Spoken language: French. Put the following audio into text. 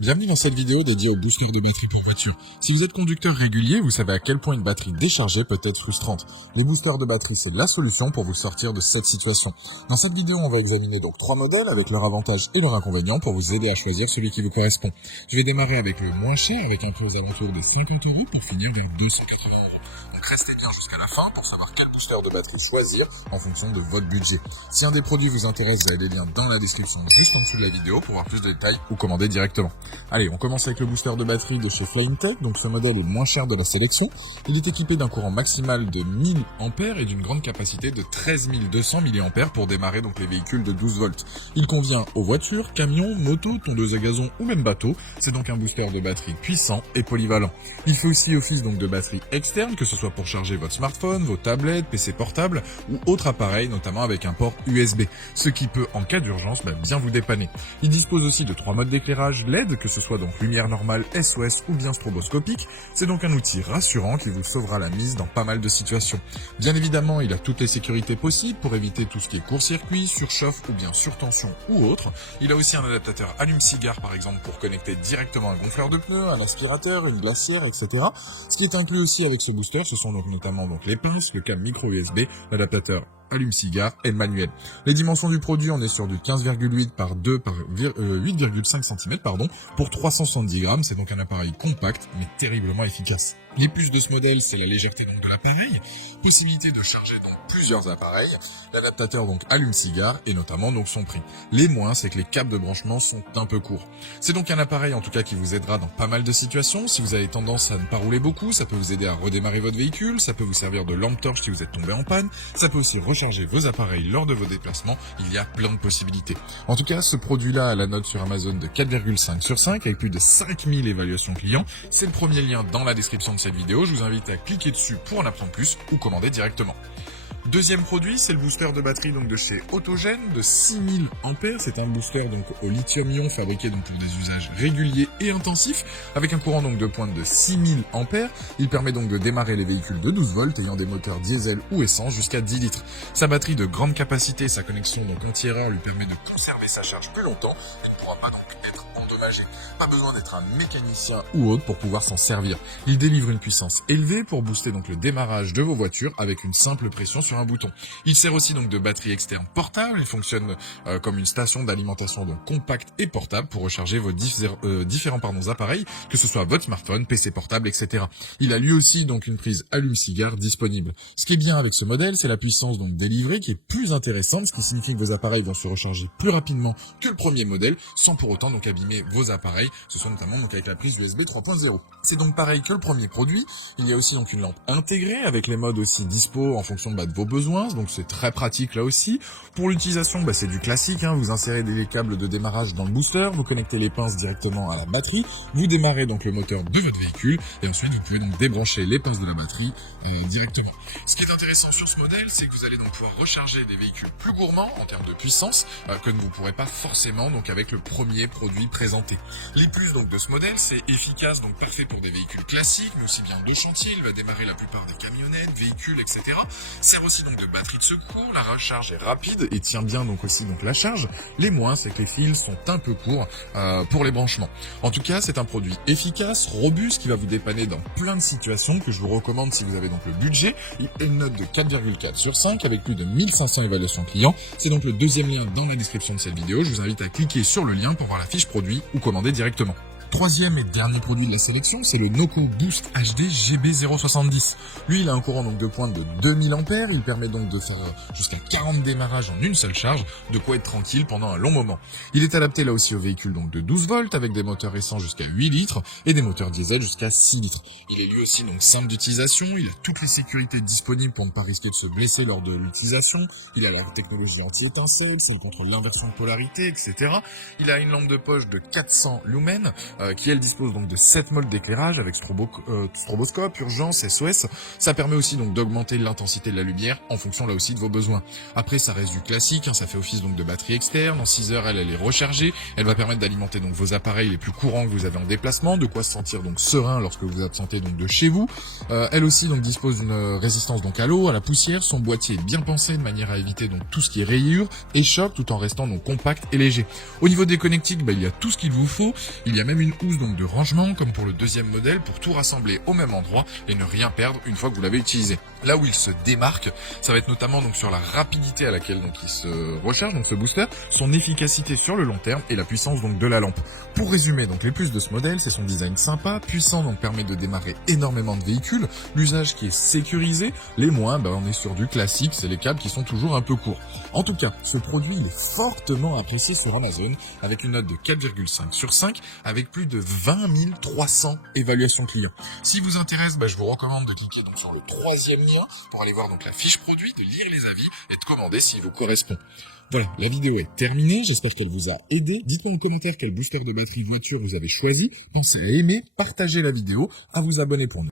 Bienvenue dans cette vidéo dédiée au booster de batterie pour voiture. Si vous êtes conducteur régulier, vous savez à quel point une batterie déchargée peut être frustrante. Les boosters de batterie, c'est la solution pour vous sortir de cette situation. Dans cette vidéo, on va examiner donc 3 modèles avec leurs avantages et leurs inconvénients pour vous aider à choisir celui qui vous correspond. Je vais démarrer avec le moins cher, avec un prix aux alentours de 50 € pour finir vers 280 €. Donc restez bien jusqu'à la fin pour savoir quel booster de batterie choisir en fonction de votre budget. Si un des produits vous intéresse, vous avez les liens dans la description juste en dessous de la vidéo pour voir plus de détails ou commander directement. Allez, on commence avec le booster de batterie de chez Flyintech. Donc ce modèle est le moins cher de la sélection. Il est équipé d'un courant maximal de 1000 ampères et d'une grande capacité de 13 200 mAh pour démarrer donc les véhicules de 12 volts. Il convient aux voitures, camions, motos, tondeuses à gazon ou même bateaux. C'est donc un booster de batterie puissant et polyvalent. Il fait aussi office donc de batterie externe, que ce soit pour charger votre smartphone, vos tablettes, PC portable ou autres appareils, notamment avec un port USB, ce qui peut en cas d'urgence bien vous dépanner. Il dispose aussi de 3 modes d'éclairage LED, que ce soit donc lumière normale, SOS ou bien stroboscopique. C'est donc un outil rassurant qui vous sauvera la mise dans pas mal de situations. Bien évidemment, il a toutes les sécurités possibles pour éviter tout ce qui est court-circuit, surchauffe ou bien surtension ou autre. Il a aussi un adaptateur allume-cigare par exemple pour connecter directement un gonfleur de pneus, un aspirateur, une glacière, etc. Ce qui est inclus aussi avec ce booster, ce sont donc notamment les pinces, le câble micro USB, l'adaptateur allume-cigare et le manuel. Les dimensions du produit, on est sur du 15,8 par 2 par 8,5 cm pour 370 grammes. C'est donc un appareil compact mais terriblement efficace. Les plus de ce modèle, c'est la légèreté donc de l'appareil, possibilité de charger donc plusieurs appareils, l'adaptateur donc allume-cigare et notamment donc son prix. Les moins, c'est que les câbles de branchement sont un peu courts. C'est donc un appareil en tout cas qui vous aidera dans pas mal de situations. Si vous avez tendance à ne pas rouler beaucoup, ça peut vous aider à redémarrer votre véhicule, ça peut vous servir de lampe torche si vous êtes tombé en panne, ça peut aussi recharger vos appareils lors de vos déplacements. Il y a plein de possibilités. En tout cas, ce produit-là a la note sur Amazon de 4,5 sur 5 avec plus de 5000 évaluations clients. C'est le premier lien dans la description de cette vidéo. Je vous invite à cliquer dessus pour en apprendre plus ou commander directement. Deuxième produit, c'est le booster de batterie donc de chez Autogène de 6000 ampères. C'est un booster donc au lithium-ion fabriqué donc pour des usages réguliers et intensifs avec un courant donc de pointe de 6000 ampères. Il permet donc de démarrer les véhicules de 12 volts ayant des moteurs diesel ou essence jusqu'à 10 litres. Sa batterie de grande capacité, sa connexion donc anti-erreur lui permet de conserver sa charge plus longtemps et ne pourra pas donc être endommagé. Pas besoin d'être un mécanicien ou autre pour pouvoir s'en servir. Il délivre une puissance élevée pour booster donc le démarrage de vos voitures avec une simple pression sur un bouton. Il sert aussi donc de batterie externe portable. Il fonctionne comme une station d'alimentation donc compacte et portable pour recharger vos différents appareils, que ce soit votre smartphone, PC portable, etc. Il a lui aussi donc une prise allume-cigare disponible. Ce qui est bien avec ce modèle, c'est la puissance donc délivrée qui est plus intéressante, ce qui signifie que vos appareils vont se recharger plus rapidement que le premier modèle, sans pour autant donc abîmer vos appareils. Ce soit notamment donc avec la prise USB 3.0. C'est donc pareil que le premier produit. Il y a aussi donc une lampe intégrée avec les modes aussi dispo en fonction de vos besoins, donc c'est très pratique là aussi. Pour l'utilisation, c'est du classique, vous insérez les câbles de démarrage dans le booster, vous connectez les pinces directement à la batterie, vous démarrez donc le moteur de votre véhicule et ensuite vous pouvez donc débrancher les pinces de la batterie directement. Ce qui est intéressant sur ce modèle, c'est que vous allez donc pouvoir recharger des véhicules plus gourmands en termes de puissance que ne vous pourrez pas forcément donc avec le premier produit présenté. Les plus donc de ce modèle, c'est efficace, donc parfait pour des véhicules classiques, mais aussi bien de chantier. Il va démarrer la plupart des camionnettes, véhicules, etc. Sert aussi donc de batterie de secours, la recharge est rapide et tient bien donc aussi donc la charge. Les moins, c'est que les fils sont un peu courts pour les branchements. En tout cas, c'est un produit efficace, robuste, qui va vous dépanner dans plein de situations que je vous recommande si vous avez donc le budget. Il a une note de 4,4 sur 5 avec plus de 1500 évaluations clients. C'est donc le deuxième lien dans la description de cette vidéo. Je vous invite à cliquer sur le lien pour voir la fiche produit ou commander directement. Troisième et dernier produit de la sélection, c'est le Noco Boost HD GB070. Lui, il a un courant donc de pointe de 2000 ampères. Il permet donc de faire jusqu'à 40 démarrages en une seule charge, de quoi être tranquille pendant un long moment. Il est adapté là aussi aux véhicules donc de 12 volts avec des moteurs essence jusqu'à 8 litres et des moteurs diesel jusqu'à 6 litres. Il est lui aussi donc simple d'utilisation. Il a toutes les sécurités disponibles pour ne pas risquer de se blesser lors de l'utilisation. Il a la technologie anti-étincelle, celle contre l'inversion de polarité, etc. Il a une lampe de poche de 400 lumens qui elle dispose donc de 7 modes d'éclairage avec stroboscope, urgence, SOS. Ça permet aussi donc d'augmenter l'intensité de la lumière en fonction là aussi de vos besoins. Après ça reste du classique, ça fait office donc de batterie externe. En 6 heures elle est rechargée. Elle va permettre d'alimenter donc vos appareils les plus courants que vous avez en déplacement, de quoi se sentir donc serein lorsque vous vous absentez donc de chez vous. Elle aussi donc dispose d'une résistance donc à l'eau, à la poussière. Son boîtier est bien pensé de manière à éviter donc tout ce qui est rayures et choc tout en restant donc compact et léger. Au niveau des connectiques, il y a tout ce qu'il vous faut. Il y a même une une housse donc de rangement comme pour le deuxième modèle pour tout rassembler au même endroit et ne rien perdre une fois que vous l'avez utilisé. Là où il se démarque, ça va être notamment donc sur la rapidité à laquelle donc il se recharge, donc ce booster, son efficacité sur le long terme et la puissance donc de la lampe. Pour résumer donc les plus de ce modèle, c'est son design sympa, puissant donc permet de démarrer énormément de véhicules, l'usage qui est sécurisé, les moins on est sur du classique, c'est les câbles qui sont toujours un peu courts. En tout cas, ce produit il est fortement apprécié sur Amazon avec une note de 4,5 sur 5 avec plus de 20 300 évaluations clients. Si vous intéresse, je vous recommande de cliquer donc sur le troisième lien pour aller voir donc la fiche produit, de lire les avis et de commander s'il vous correspond. Voilà, la vidéo est terminée, j'espère qu'elle vous a aidé. Dites-moi en commentaire quel booster de batterie voiture vous avez choisi. Pensez à aimer, partager la vidéo, à vous abonner pour ne